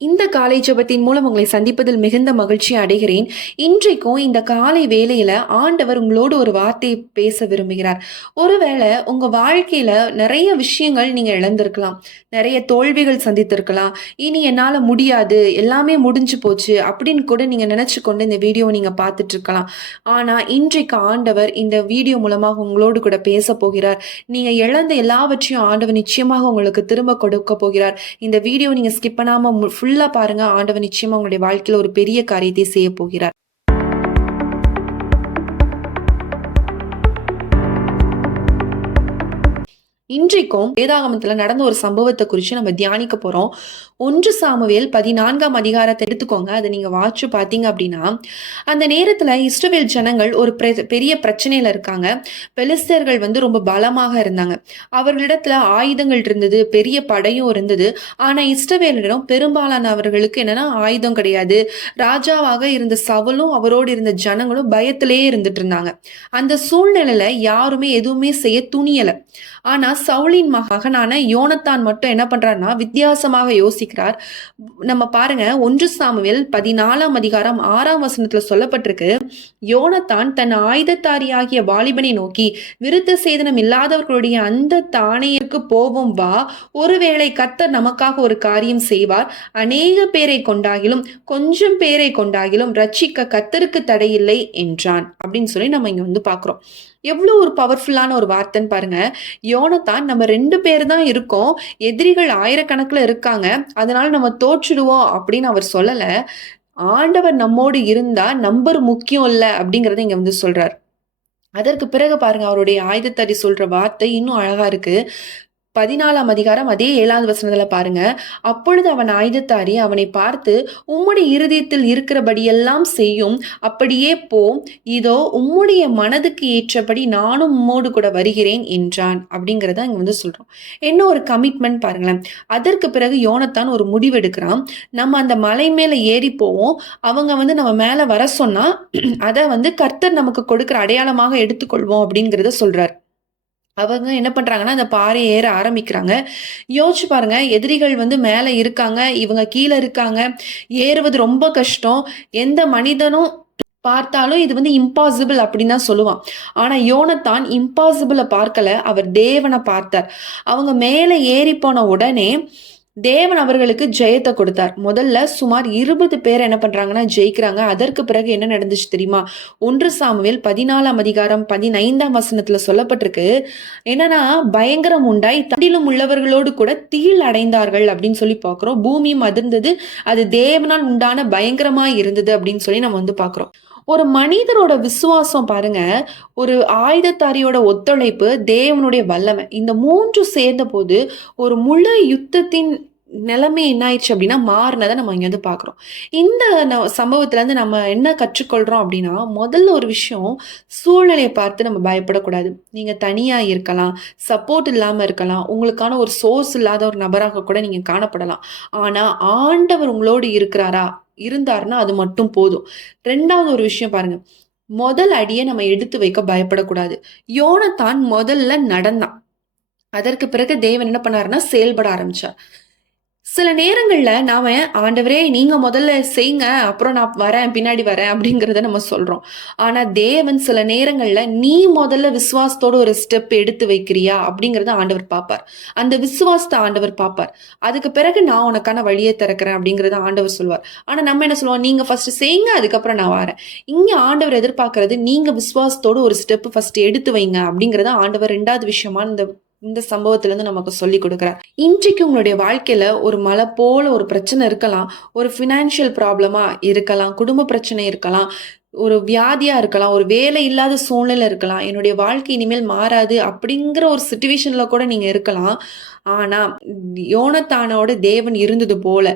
இந்த காலை ஜெபத்தின் மூலம் உங்களை சந்திப்பதில் மிகுந்த மகிழ்ச்சி அடைகிறேன். இன்றைக்கும் இந்த காலை வேளையில ஆண்டவர் உங்களோடு ஒரு வார்த்தை பேச விரும்புகிறார். ஒருவேளை உங்க வாழ்க்கையில நெறைய விஷயங்கள் நீங்க இழந்திருக்கலாம். நெறைய தோல்விகள் சந்தித்திருக்கலாம். இனி என்னால முடியாது, எல்லாமே முடிஞ்சு போச்சு அப்படின்னு கூட நீங்க நினைச்சு கொண்டு இந்த வீடியோவ நீங்க பார்த்துட்டு இருக்கலாம். ஆனா இன்றைக்கு ஆண்டவர் இந்த வீடியோ மூலமாக உங்களோடு கூட பேசப் போகிறார். நீங்க இழந்த எல்லாவற்றையும் ஆண்டவர் நிச்சயமாக உங்களுக்கு திரும்ப கொடுக்க போகிறார். இந்த வீடியோ நீங்க ஸ்கிப் பண்ணாம ஃபுல்லா பாருங்க. ஆண்டவர் நிச்சயமா உங்களுடைய வாழ்க்கையில ஒரு பெரிய காரியத்தை செய்ய போகிறார். இன்றைக்கும் வேதாகமத்துல நடந்த ஒரு சம்பவத்தை குறித்து நம்ம தியானிக்க போறோம். 1 சாமுவேல் 14ஆம் அதிகாரத்தை எடுத்துக்கோங்க. அதை நீங்க வாட்சி பார்த்தீங்க அப்படின்னா, அந்த நேரத்துல இஸ்ரவேல் ஜனங்கள் ஒரு பெரிய பிரச்சனையில இருக்காங்க. பெலிஸ்தர்கள் ரொம்ப பலமாக இருந்தாங்க. அவர்களிடத்துல ஆயுதங்கள் இருந்தது, பெரிய படையும் இருந்தது. ஆனா இஸ்ரவேலிடம் பெரும்பாலானவர்களுக்கு என்னன்னா ஆயுதம் கிடையாது. ராஜாவாக இருந்த சவுலும் அவரோடு இருந்த ஜனங்களும் பயத்திலேயே இருந்துட்டு இருந்தாங்க. அந்த சூழ்நிலையில யாருமே எதுவுமே செய்ய துணியல. ஆனா சவுலின் மகனான யோனத்தான் மட்டும் என்ன பண்றாருன்னா வித்தியாசமாக யோசிக்கிறார். நம்ம பாருங்க, 1 சாமுவேல் 14ஆம் அதிகாரம் 6ஆம் வசனத்துல சொல்லப்பட்டிருக்கு. யோனத்தான் தன் ஆயுததாரியாகிய வாலிபனை நோக்கி, விருத்த சேதனம் இல்லாதவர்களுடைய அந்த தானையிற்கு போவோம் வா, ஒருவேளை கர்த்தர் நமக்காக ஒரு காரியம் செய்வார், அநேக பேரை கொண்டாகிலும் கொஞ்சம் பேரை கொண்டாகிலும் ரட்சிக்க கர்த்தருக்கு தடையில்லை என்றான் அப்படின்னு சொல்லி நம்ம இங்க பாக்குறோம். எவ்வளவு ஒரு பவர்ஃபுல்லான ஒரு வார்த்தைன்னு பாருங்க. யோனத்தான் நம்ம 2 பேர் தான் இருக்கோம், எதிரிகள் ஆயிரக்கணக்கில் இருக்காங்க, அதனால நம்ம தோற்றுடுவோம் அப்படின்னு அவர் சொல்லல. ஆண்டவர் நம்மோடு இருந்தா நம்பர் முக்கியம் இல்ல அப்படிங்கறத இங்க சொல்றார். அதற்கு பிறகு பாருங்க, அவருடைய ஆயுதத்தடி சொல்ற வார்த்தை இன்னும் அழகா இருக்கு. 14ஆம் அதிகாரம் அதே 7வது வசனத்துல பாருங்க. அப்பொழுது அவன் ஆயுதத்தாரி அவனை பார்த்து, உம்முடைய இருதயத்தில் இருக்கிறபடியெல்லாம் செய்யும், அப்படியே போம், இதோ உம்முடைய மனதுக்கு ஏற்றபடி நானும் உம்மோடு கூட வருகிறேன் என்றான் அப்படிங்கிறத இங்க சொல்றோம். என்ன ஒரு கமிட்மெண்ட் பாருங்களேன். அதற்கு பிறகு யோனத்தான் ஒரு முடிவெடுக்கிறான். நம்ம அந்த மலை மேல ஏறி போவோம், அவங்க நம்ம மேல வர சொன்னா அதை கர்த்தர் நமக்கு கொடுக்கிற அடையாளமாக எடுத்துக்கொள்வோம் அப்படிங்கிறத சொல்றார். அவங்க என்ன பண்றாங்கன்னா, அந்த பாறைய ஏற ஆரம்பிக்கிறாங்க. யோசிச்சு பாருங்க, எதிரிகள் மேல இருக்காங்க, இவங்க கீழ இருக்காங்க. ஏறுவது ரொம்ப கஷ்டம். எந்த மனிதனும் பார்த்தாலும் இது இம்பாசிபிள் அப்படின்னு தான் சொல்லுவான். ஆனா யோனத்தான் இம்பாசிபிள பார்க்கல, அவர் தேவனை பார்த்தார். அவங்க மேல ஏறி போன உடனே தேவன் அவர்களுக்கு ஜெயத்தை கொடுத்தார். முதல்ல சுமார் 20 பேர் என்ன பண்றாங்கன்னா ஜெயிக்கிறாங்க. அதற்கு பிறகு என்ன நடந்துச்சு தெரியுமா? 1 சாமுவேல் 14ஆம் அதிகாரம் 15ஆம் வசனத்துல சொல்லப்பட்டிருக்கு. என்னன்னா, பயங்கரம் உண்டாய் தண்டிலும் உள்ளவர்களோடு கூட தீல் அடைந்தார்கள் அப்படின்னு சொல்லி பார்க்கிறோம். பூமியும் அதிர்ந்தது, அது தேவனால் உண்டான பயங்கரமா இருந்தது அப்படின்னு சொல்லி நம்ம பார்க்கிறோம். ஒரு மனிதரோட விசுவாசம் பாருங்க, ஒரு ஆயுதத்தாரியோட ஒத்துழைப்பு, தேவனுடைய வல்லமை, இந்த 3 சேர்ந்த போது ஒரு முழு யுத்தத்தின் நிலைமை என்ன ஆயிடுச்சு அப்படின்னா மாறினதை நம்ம இங்க பாக்குறோம். இந்த சம்பவத்துல இருந்து நம்ம என்ன கற்றுக்கொள்றோம் அப்படின்னா, முதல்ல ஒரு விஷயம், சூழ்நிலையை பார்த்து நம்ம பயப்படக்கூடாது. நீங்க தனியா இருக்கலாம், சப்போர்ட் இல்லாம இருக்கலாம், உங்களுக்கான ஒரு சோர்ஸ் இல்லாத ஒரு நபராக கூட நீங்க காணப்படலாம். ஆனா ஆண்டவர் உங்களோடு இருந்தாருன்னா அது மட்டும் போதும். 2வது ஒரு விஷயம் பாருங்க, முதல் அடியை நம்ம எடுத்து வைக்க பயப்படக்கூடாது. யோனத்தான் முதல்ல நடந்தான். அதற்கு பிறகு தேவன் என்ன பண்ணாருன்னா செயல்பட ஆரம்பிச்சார். சில நேரங்கள்ல நாம, ஆண்டவரே நீங்க முதல்ல செய்யுங்க, அப்புறம் நான் வரேன், பின்னாடி வரேன் அப்படிங்கிறத நம்ம சொல்றோம். ஆனா தேவன் சில நேரங்கள்ல நீ முதல்ல விசுவாசத்தோட ஒரு ஸ்டெப் எடுத்து வைக்கிறியா அப்படிங்கறத ஆண்டவர் பார்ப்பார். அந்த விசுவாசத்தை ஆண்டவர் பார்ப்பார். அதுக்கு பிறகு நான் உனக்கான வழியை திறக்கிறேன் அப்படிங்கறத ஆண்டவர் சொல்வார். ஆனா நம்ம என்ன சொல்லுவோம், நீங்க ஃபர்ஸ்ட் செய்யுங்க, அதுக்கப்புறம் நான் வரேன். இங்க ஆண்டவர் எதிர்பார்க்கறது, நீங்க விசுவாசத்தோட ஒரு ஸ்டெப் ஃபர்ஸ்ட் எடுத்து வைங்க அப்படிங்கறத ஆண்டவர் 2வது விஷயமா இந்த சம்பவத்துல இருந்து நமக்கு சொல்லி கொடுக்கிறார். இன்றைக்கு உங்களுடைய வாழ்க்கையில ஒரு மலை போல ஒரு பிரச்சனை இருக்கலாம், ஒரு பினான்சியல் ப்ராப்ளமா இருக்கலாம், குடும்ப பிரச்சனை இருக்கலாம், ஒரு வியாதியா இருக்கலாம், ஒரு வேலை இல்லாத சூழ்நிலை இருக்கலாம், என்னுடைய வாழ்க்கை இனிமேல் மாறாது அப்படிங்கிற ஒரு சிச்சுவேஷன்ல கூட நீங்க இருக்கலாம். ஆனா யோனத்தானோட தேவன் இருந்தது போல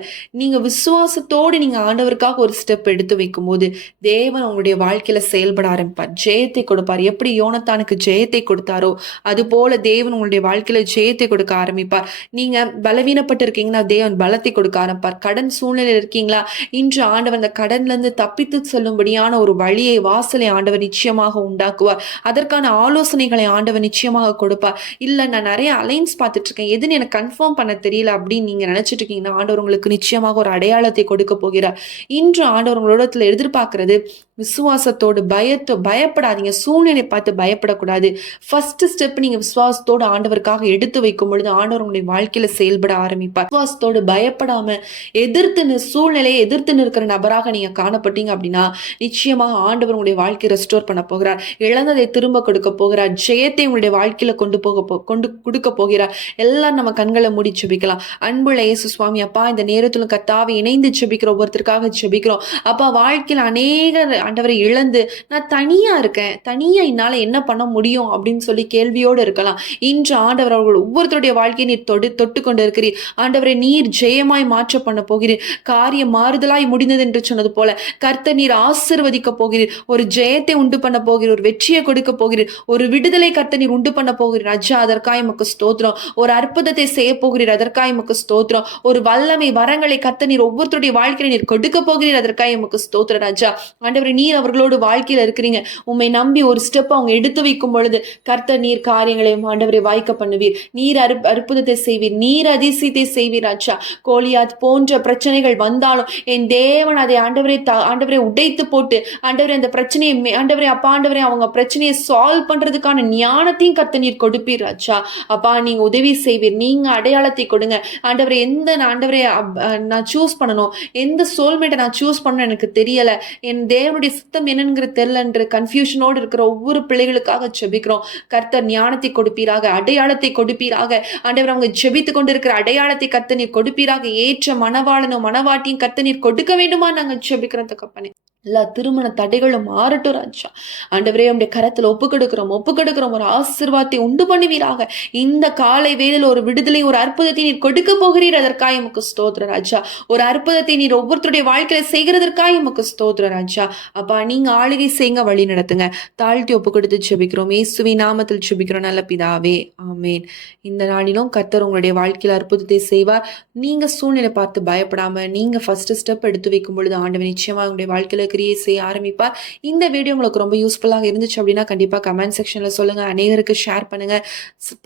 நீங்க விசுவாசத்தோடு நீங்க ஆண்டவருக்காக ஒரு ஸ்டெப் எடுத்து வைக்கும் போது தேவன் உங்களுடைய வாழ்க்கையில செயல்பட ஆரம்பிப்பார், ஜெயத்தை கொடுப்பார். எப்படி யோனத்தானுக்கு ஜெயத்தை கொடுத்தாரோ அது போல தேவன் உங்களுடைய வாழ்க்கையில ஜெயத்தை கொடுக்க ஆரம்பிப்பார். நீங்க பலவீனப்பட்டு இருக்கீங்கன்னா தேவன் பலத்தை கொடுக்க ஆரம்பிப்பார். கடன் சூழ்நிலை இருக்கீங்களா, இன்று ஆண்டவர் அந்த கடன்ல இருந்து தப்பித்து செல்லும்படியான ஒரு ஒரு வழியை வாசலை ஆண்டவர் நிச்சயமாக உண்டாக்குவார். அதற்கான ஆலோசனைகளை ஆண்டவர் நிச்சயமாக கொடுப்பார். இல்ல நான் நிறைய அலைன்ஸ் பார்த்துட்டு இருக்கேன், எதுன்னு எனக்கு கன்ஃபார்ம் பண்ண தெரியல அப்படின்னு நீங்க நினைச்சிட்டு இருக்கீங்கன்னா, ஆண்டவர் உங்களுக்கு நிச்சயமாக ஒரு அடையாளத்தை கொடுக்க போகிறார். இன்று ஆண்டவர் உங்களிடத்துல எதிர்பார்க்கிறது விசுவாசத்தோடு பயப்படாதீங்க. சூழ்நிலை பார்த்து பயப்படக்கூடாது. ஃபர்ஸ்ட் ஸ்டெப் நீங்க விசுவாசத்தோடு ஆண்டவருக்காக எடுத்து வைக்கும் பொழுது ஆண்டவர் உங்களுடைய வாழ்க்கையில செயல்பட ஆரம்பிப்பார். விசுவாசத்தோடு பயப்படாம சூழ்நிலையை எதிர்த்து நிற்கிற நபராக நீங்க காணப்பட்டீங்க அப்படின்னா நிச்சயமாக ஆண்டவர் உங்களுடைய வாழ்க்கையை ரெஸ்டோர் பண்ண போகிறார். இழந்ததை திரும்ப கொடுக்க போகிறார். ஜெயத்தை உங்களுடைய வாழ்க்கையில கொண்டு கொடுக்க போகிறார். எல்லாம் நம்ம கண்களை மூடி ஜெபிக்கலாம். அன்புள்ள இயேசு சுவாமி, அப்பா இந்த நேரத்துல கர்த்தாவை இணைந்து ஜெபிக்கிறோம், ஒவ்வொருத்தருக்காக ஜெபிக்கிறோம். அப்பா வாழ்க்கையில் அநேக ஆண்டவரை இழந்து நான் தனியா இருக்கேன், தனியா என்னால என்ன பண்ண முடியும் அப்படின்னு சொல்லி கேள்வியோடு இருக்கலாம். இன்று ஆண்டவர் அவர்கள் ஒவ்வொருத்தருடைய வாழ்க்கையை நீர் தொட்டு கொண்டு இருக்கிறீர். ஆண்டவரை நீர் ஜெயமாய் மாற்ற பண்ண போகிறீர். காரியம் மாறுதலாய் முடிந்தது என்று சொன்னது போல கர்த்தர் நீர் ஆசீர்வதிக்க போகிறீர். ஒரு ஜெயத்தை உண்டு பண்ண போகிறீர். ஒரு வெற்றியை கொடுக்க போகிறீர். ஒரு விடுதலை கர்த்தர் நீர் உண்டு பண்ண போகிறீர். அஜா அதற்காய் உமக்கு ஸ்தோத்திரம். ஒரு அற்புதத்தை செய்ய போகிறீர். அதற்காய் உமக்கு ஸ்தோத்திரம். ஒரு வல்லமை வரங்களை கர்த்தர் நீர் ஒவ்வொருத்தருடைய வாழ்க்கையில நீர் கொடுக்க போகிறீர். அதற்காய் உமக்கு ஸ்தோத்திரம் ராஜா. ஆண்டவரே நீர் அவர்களோடு வாழ்க்கையில இருக்கிறீங்க. உம்மை நம்பி ஒரு ஸ்டெப் அவங்க எடுத்து வைக்கும் பொழுது கர்த்தர் நீர் காரியங்களை ஆண்டவரை வாய்க்க பண்ணுவீர். நீர் அற்புதத்தை செய்வீர். நீர் அதிசயத்தை செய்வீர் ராஜா. கோலியாத் போன்ற பிரச்சனைகள் வந்தாலும் என் தேவன் அதை ஆண்டவரை உடைத்து போட்டு ஆண்டவரை அந்த பிரச்சனையை ஆண்டவரை அவங்க பிரச்சனையை சால்வ் பண்றதுக்கான ஞானத்தையும் கர்த்தர் நீர் கொடுப்பீர் ராஜா. அப்பா நீங்க உதவி செய்வீர். நீங்க அடையாளத்தை கொடுங்க ஆண்டவரை. நான் சூஸ் பண்ணணும், எந்த சோல்மேட்டை நான் சூஸ் பண்ணணும் எனக்கு தெரியல, என் தேவனுடைய சித்தம் என்னங்கிற தெரியல என்று கன்ஃபியூஷனோடு இருக்கிற ஒவ்வொரு பிள்ளைகளுக்காக ஜெபிக்கிறோம். கர்த்தர் ஞானத்தை கொடுப்பீராக, அடையாளத்தை கொடுப்பீராக. ஆண்டவர் அவங்க ஜெபித்து கொண்டிருக்கிற அடையாளத்தை கர்த்தர் நீர் கொடுப்பீராக. ஏற்ற மணவாளனும் மணவாட்டியும் கர்த்தர் நீர் கொடுக்க வேண்டுமா நாங்கள் ஜெபிக்கிறோம் தகப்பனே. எல்லா திருமண தடைகளும் மாறட்டும் ராஜா. ஆண்டவரே உடைய கரத்துல ஒப்பு கொடுக்கிறோம். ஒரு ஆசீர்வாதத்தை உண்டு பண்ணுவீராக. இந்த காலை வேளையில் ஒரு விடுதலை, ஒரு அற்புதத்தை நீர் கொடுக்க போகிறீர். அதற்காக உமக்கு ஸ்தோத்திரம் ராஜா. ஒரு அற்புதத்தை நீர் ஒவ்வொருத்தருடைய வாழ்க்கையில செய்கிறதற்காக உமக்கு ஸ்தோத்திரம் ராஜா. அப்பா நீங்க ஆளுகை செய்யுங்க, வழி நடத்துங்க. தாழ்த்தி ஒப்பு கொடுத்து ஜெபிக்கிறோம். இயேசுவின் நாமத்தில் ஜெபிக்கிறோம் நல்ல பிதாவே, ஆமேன். இந்த நாளிலும் கர்த்தர் உங்களுடைய வாழ்க்கையில அற்புதத்தை செய்வார். நீங்க சூழ்நிலை பார்த்து பயப்படாம நீங்க ஃபர்ஸ்ட் ஸ்டெப் எடுத்து வைக்கும் பொழுது ஆண்டவர் நிச்சயமா உங்களுடைய வாழ்க்கையில கிரியேட் செய்ய ஆரம்பிப்பார். இந்த வீடியோ உங்களுக்கு ரொம்ப யூஸ்ஃபுல்லாக இருந்துச்சு அப்படின்னா கண்டிப்பா கமெண்ட் செக்ஷன்ல சொல்லுங்க. அநேகருக்கு ஷேர் பண்ணுங்க.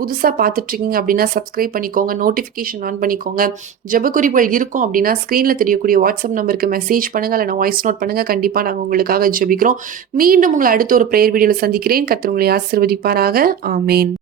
புதுசா பார்த்துட்டு இருக்கீங்க அப்படின்னா சப்ஸ்கிரைப் பண்ணிக்கோங்க, நோட்டிபிகேஷன் ஆன் பண்ணிக்கோங்க. ஜெப குறிப்புகள் இருக்கும் அப்படின்னா ஸ்கிரீன்ல தெரியக்கூடிய வாட்ஸ்அப் நம்பருக்கு மெசேஜ் பண்ணுங்க, இல்லைனா வாய்ஸ் நோட் பண்ணுங்க. கண்டிப்பா நாங்கள் உங்களுக்காக ஜெபிக்கிறோம். மீண்டும் உங்களை அடுத்த ஒரு பிரேயர் வீடியோல சந்திக்கிறேன். கர்த்தர் உங்களை ஆசீர்வதிப்பாராக. ஆமேன்.